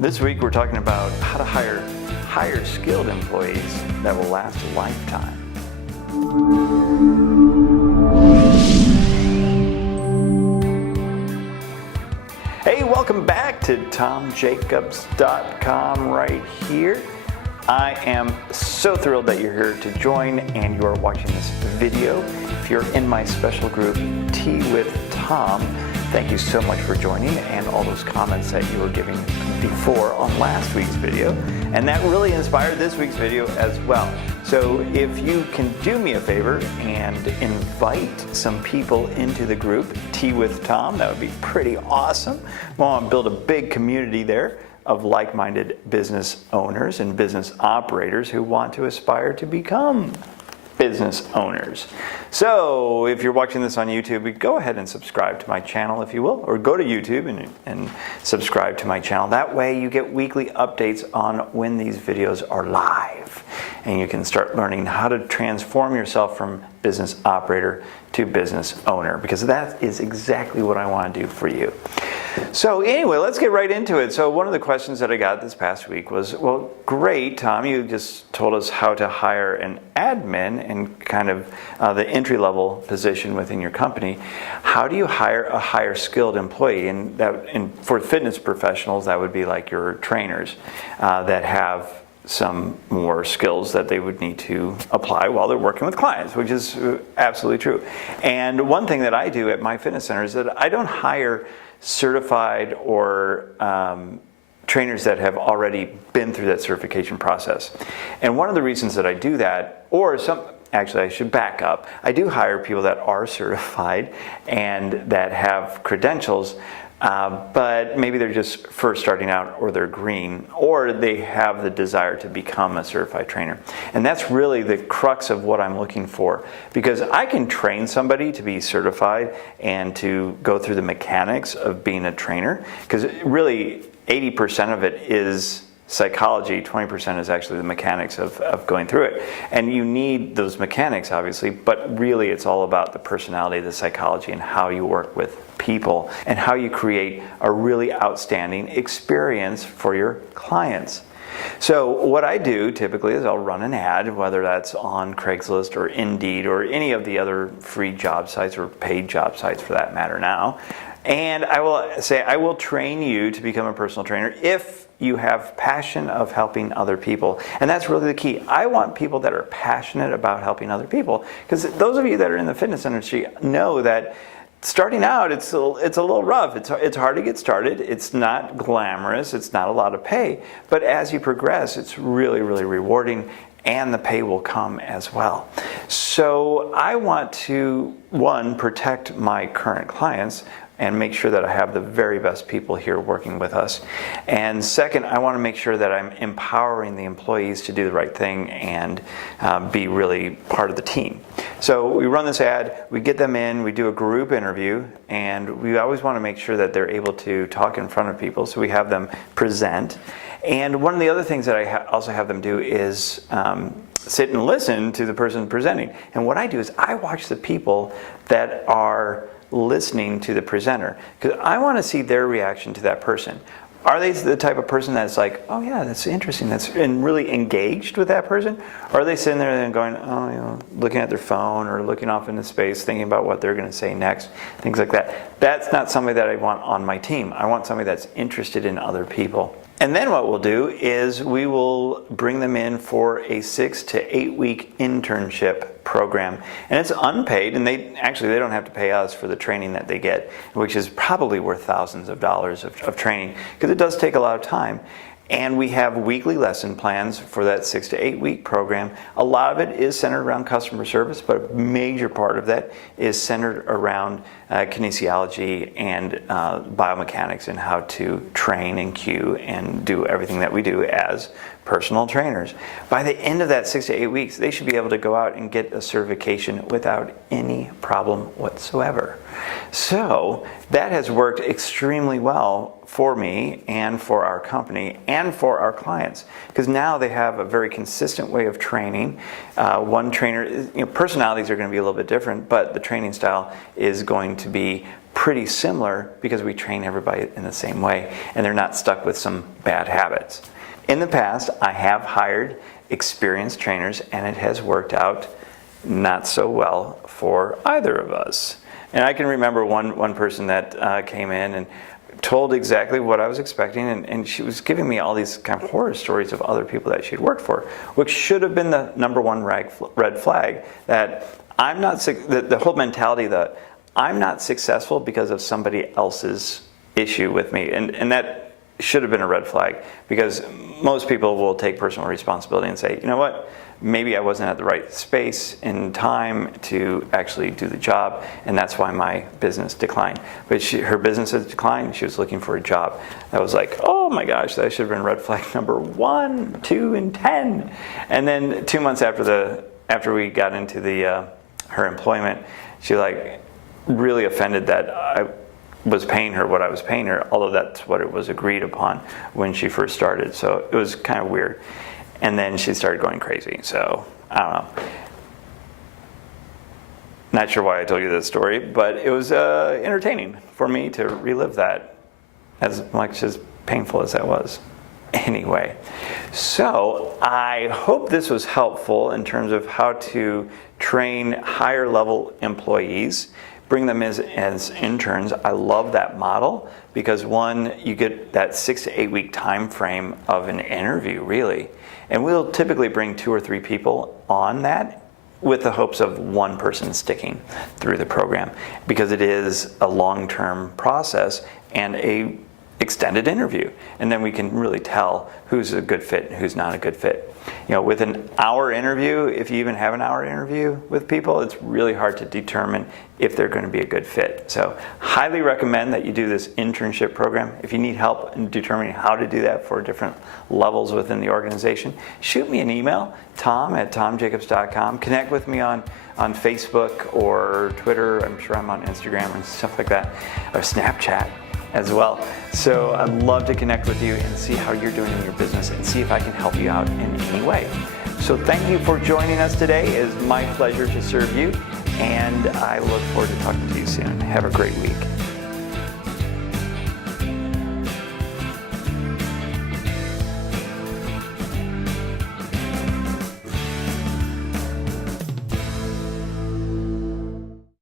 This week we're talking about how to hire higher skilled employees that will last a lifetime. Hey, welcome back to TomJacobs.com right here. I am so thrilled that you're here to join and you are watching this video. If you're in my special group, Tea with Tom, thank you so much for joining and all those comments that you were giving before on last week's video. And that really inspired this week's video as well. So if you can do me a favor and invite some people into the group, Tea with Tom, that would be pretty awesome. We want to build a big community there of like-minded business owners and business operators who want to aspire to become business owners. So if you're watching this on YouTube, go ahead and subscribe to my channel if you will, or go to YouTube and subscribe to my channel. That way you get weekly updates on when these videos are live. And you can start learning how to transform yourself from business operator to business owner, because that is exactly what I want to do for you. So anyway, let's get right into it. So one of the questions that I got this past week was, well, great, Tom, you just told us how to hire an admin and kind of the entry-level position within your company. How do you hire a higher skilled employee? And for fitness professionals, that would be like your trainers that have some more skills that they would need to apply while they're working with clients, which is absolutely true. And one thing that I do at my fitness center is that I don't hire certified or trainers that have already been through that certification process. And one of the reasons that I do that, actually I should back up, I do hire people that are certified and that have credentials, but maybe they're just first starting out, or they're green, or they have the desire to become a certified trainer. And that's really the crux of what I'm looking for, because I can train somebody to be certified and to go through the mechanics of being a trainer, because really 80% of it is psychology, 20% is actually the mechanics of going through it. And you need those mechanics, obviously, but really it's all about the personality, the psychology, and how you work with people, and how you create a really outstanding experience for your clients. So what I do typically is I'll run an ad, whether that's on Craigslist or Indeed or any of the other free job sites or paid job sites for that matter now. And I will say, I will train you to become a personal trainer if you have passion of helping other people. And that's really the key. I want people that are passionate about helping other people, because those of you that are in the fitness industry know that starting out, it's a little rough. It's hard to get started. It's not glamorous. It's not a lot of pay. But as you progress, it's really, really rewarding, and the pay will come as well. So I want to, one, protect my current clients and make sure that I have the very best people here working with us. And second, I want to make sure that I'm empowering the employees to do the right thing and be really part of the team. So we run this ad, we get them in, we do a group interview, and we always want to make sure that they're able to talk in front of people, so we have them present. And one of the other things that I also have them do is sit and listen to the person presenting. And what I do is I watch the people that are listening to the presenter, because I want to see their reaction to that person. Are they the type of person that's like, oh yeah, that's interesting, and really engaged with that person? Or are they sitting there and going, oh, looking at their phone or looking off into space, thinking about what they're going to say next, things like that? That's not somebody that I want on my team. I want somebody that's interested in other people. And then what we'll do is we will bring them in for a 6 to 8 week internship program. And it's unpaid, and they don't have to pay us for the training that they get, which is probably worth thousands of dollars of training, because it does take a lot of time. And we have weekly lesson plans for that 6 to 8 week program. A lot of it is centered around customer service, but a major part of that is centered around kinesiology and biomechanics, and how to train and cue and do everything that we do as personal trainers. By the end of that 6 to 8 weeks, they should be able to go out and get a certification without any problem whatsoever. So that has worked extremely well for me and for our company and for our clients, because now they have a very consistent way of training. One trainer, personalities are going to be a little bit different, but the training style is going to be pretty similar because we train everybody in the same way and they're not stuck with some bad habits. In the past, I have hired experienced trainers and it has worked out not so well for either of us. And I can remember one person that came in and told exactly what I was expecting, and she was giving me all these kind of horror stories of other people that she'd worked for, which should have been the number one red flag, that I'm not, the whole mentality that I'm not successful because of somebody else's issue with me, and that should have been a red flag, because most people will take personal responsibility and say, you know what, maybe I wasn't at the right space in time to actually do the job, and that's why my business declined. But her business has declined, she was looking for a job. I was like, oh my gosh, that should have been red flag number 1, 2, and 10. And then 2 months after we got into her employment, she really offended that I was paying her what I was paying her, although that's what it was agreed upon when she first started. So it was kind of weird. And then she started going crazy. So I don't know. Not sure why I told you this story, but it was entertaining for me to relive that, as much as painful as that was. Anyway, so I hope this was helpful in terms of how to train higher level employees, bring them as interns. I love that model because, one, you get that 6 to 8 week time frame of an interview, really. And we'll typically bring 2 or 3 people on that with the hopes of one person sticking through the program, because it is a long-term process and a extended interview. And then we can really tell who's a good fit and who's not a good fit. With an hour interview, if you even have an hour interview with people, it's really hard to determine if they're going to be a good fit. So highly recommend that you do this internship program. If you need help in determining how to do that for different levels within the organization, shoot me an email, tom@tomjacobs.com. Connect with me on Facebook or Twitter. I'm sure I'm on Instagram and stuff like that, or Snapchat as well. So I'd love to connect with you and see how you're doing in your business and see if I can help you out in any way. So thank you for joining us today. It is my pleasure to serve you, and I look forward to talking to you soon. Have a great week.